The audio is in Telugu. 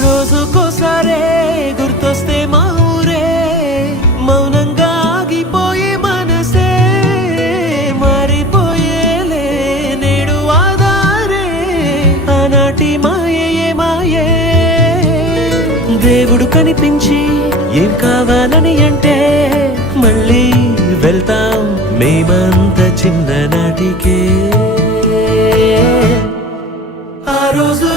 రోజుకోసారే గుర్తొస్తే మా ఊరే మౌనంగా ఆగిపోయే మనసే మారిపోయేలే నేడు ఆధారే ఆనాటి మాయే మాయే దేవుడు కనిపించి ఏం కావాలని అంటే మళ్ళీ వెళ్తాం మేమంత చిన్ననాటికే ఆ రోజు